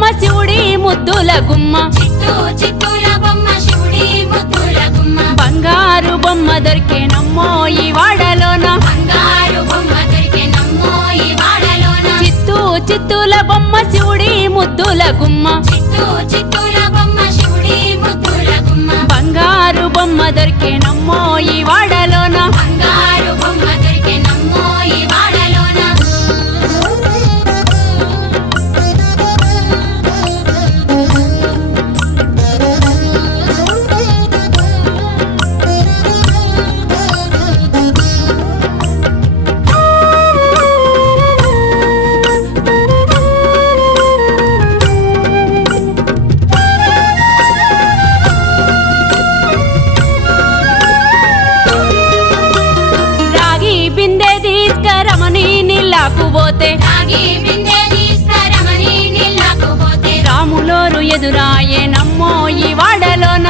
బొమ్మ శివుడి ముద్దుల గుమ్మ. బంగారు బొమ్మ దొరికే నమ్మో ఈ వాడలోన. చిత్తూ చిత్తూల బొమ్మ శివుడి ముద్దుల గుమ్మ. బొమ్మ బంగారు బొమ్మ దొరికేనమ్మో ఈ వాడలోన ఎదురాయే నమ్మో ఈ వాడలోన.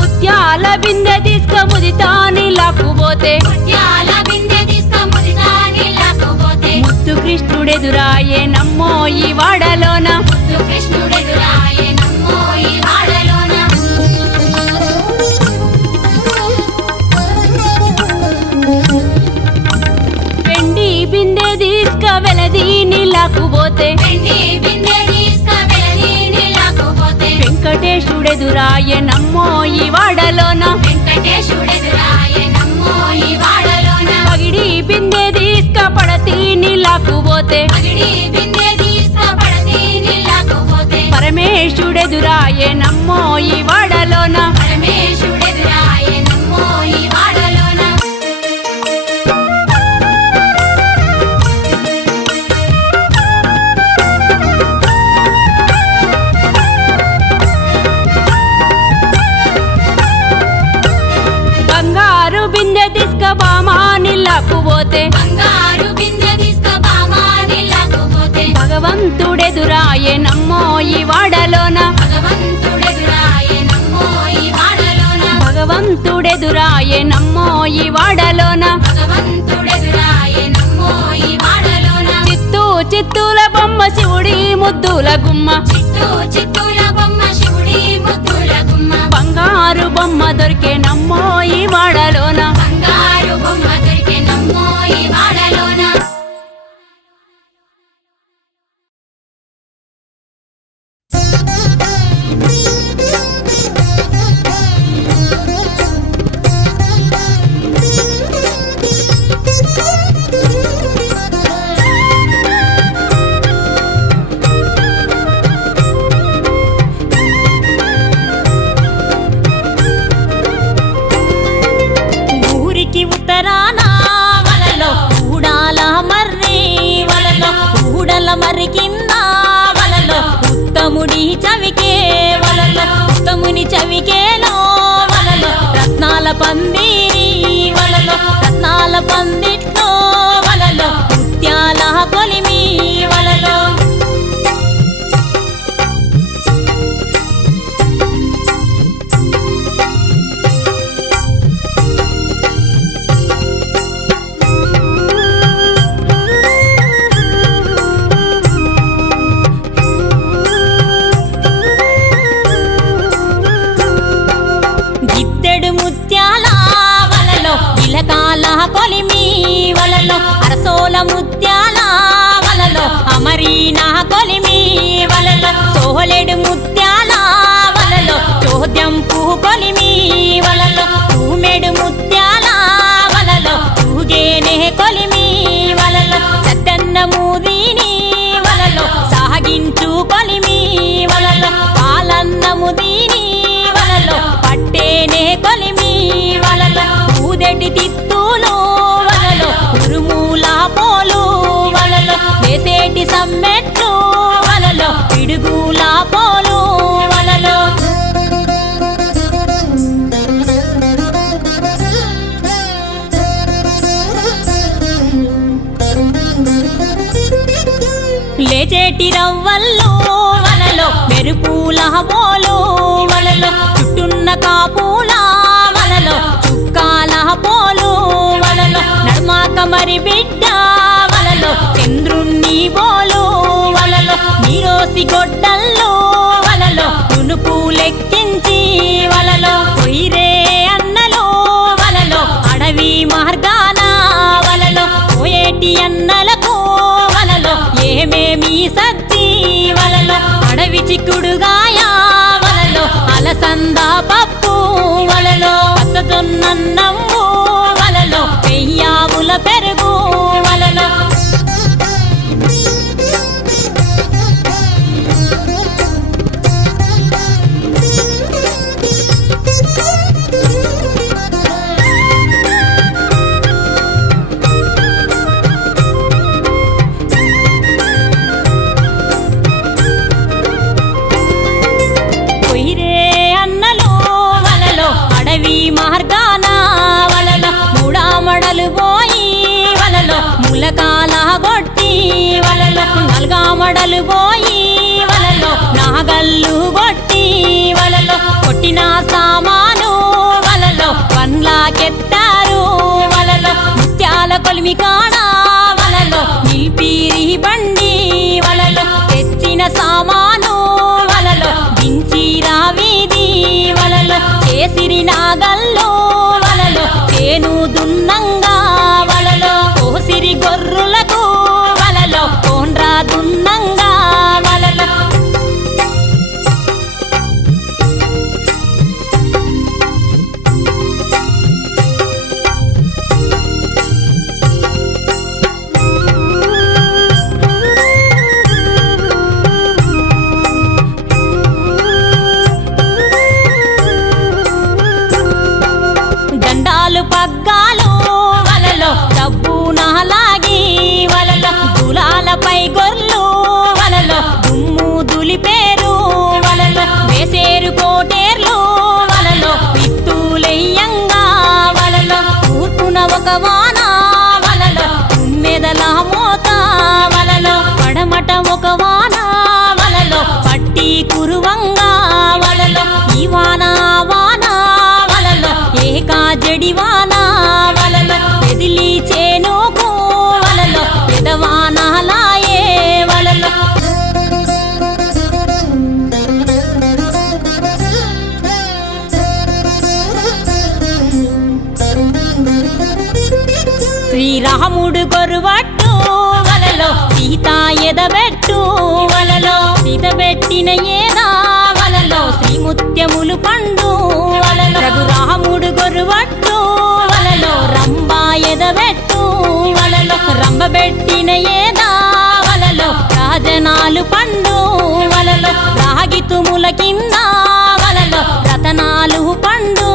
ముత్యాల బిందె తీసుక ముదితా నీళ్ళకు పోతే ముత్యాల బిందె తీసుక ముదిగా నీళ్ళకు పోతే ముత్తు కృష్ణుడెదురాయే నమ్మో ఈ వాడలోన. వెంకటేశుడెదురాయే నమ్మో ఈ వాడలోన. వెంకటేశుడెదురాయే నమ్మో ఈ వాడలోన పగిడి బిందె తీసుక పడతి నీళ్ళకు పోతే నమ్మో ఈ నీళ్ళకు పోతే బంగారు బిందె తీసుక బామా నీళ్ళకు పోతే భగవంతుడెదురాయే నమ్మో ఈ వాడలోన. భగవంతుడెదురాయే నమ్మో ఈ వాడలోన. చిత్తూ చిత్తూల బొమ్మ శివుడి ముద్దుల గుమ్మ. బంగారు బొమ్మ దొరికే నమ్మో ఈ వాడలోన. బంగారు బొమ్మ దొరికే నమ్మో ఉత్తముని వలలో రత్నాల పందిరి వలలో రత్నాల పందిట్లో కొలిమి వలలో సోహలేడు ముత్యాల వలలో చోద్యం పువ్వు కొలిమి వలలో తూమెడు ముత్యాల వలలో తూగేనే కొలిమి వలలో సద్దన్న మూదిని వలలో సాగించు కొలిమి వలలో పాలన్నము దీని వలలో పట్టేనే కొలిమి వలలో ఊదటి తిత్తులు వలలో ఉరుమూల పోలు వలలో వేసేటి సమ్మె చిక్కటి రవ్వల్లో వలలో. మెరుపుల హోలు వలలో. చుట్టున్న కాపుల వలలో. చుక్కాల హోలు వలలో. నర్మాక మరి బిడ్డ వలలో. చంద్రుణ్ణి బోలు వలలో. నీరోసి గొడ్డ భక్తుడుగా కామడలు పోయి వలలో నాగల్లు కొట్టి వలలో కొట్టిన సామాను వలలో పండ్లాకెత్తారు వలలో ముత్యాల కొలిమి కాడ వలలో నిల్పీరి బండి వలలో తెచ్చిన సామాను వలలో దించిరా వీధి వలలో చేసిరి నాగల్లో శ్రీరాముడు కొరువట్టు వలలో సీత ఎదబెట్టు వలలో సీత పెట్టిన ఏదా వలలో శ్రీముత్యములు పండు వలలో రఘురాముడు కొరువట్టు వలలో రంభ ఎదబెట్టు వలలో రంభ పెట్టిన ఏదా వలలో రాజనాలు పండు వలలో రాగితుముల కింద వలలో రతనాలు పండు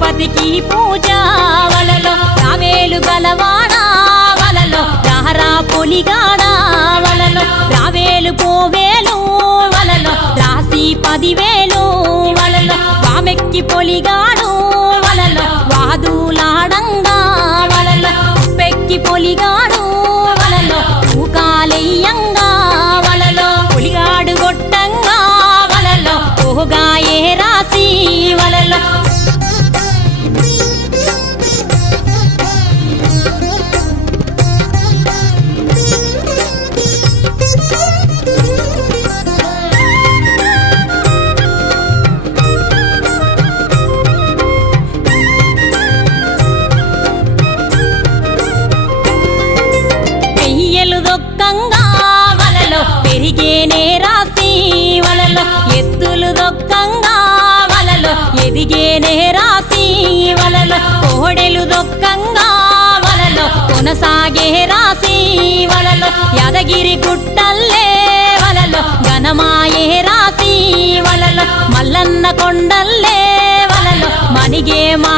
पद की पू నేనే రాసి వలలో కోడెలు దొక్కంగా వలలో కొనసాగే రాసి వలలో యాదగిరి గుట్టల్లే వలలో ఘనమాయే రాసి వలలో మల్లన్న కొండల్లే వలలో మణిగే మా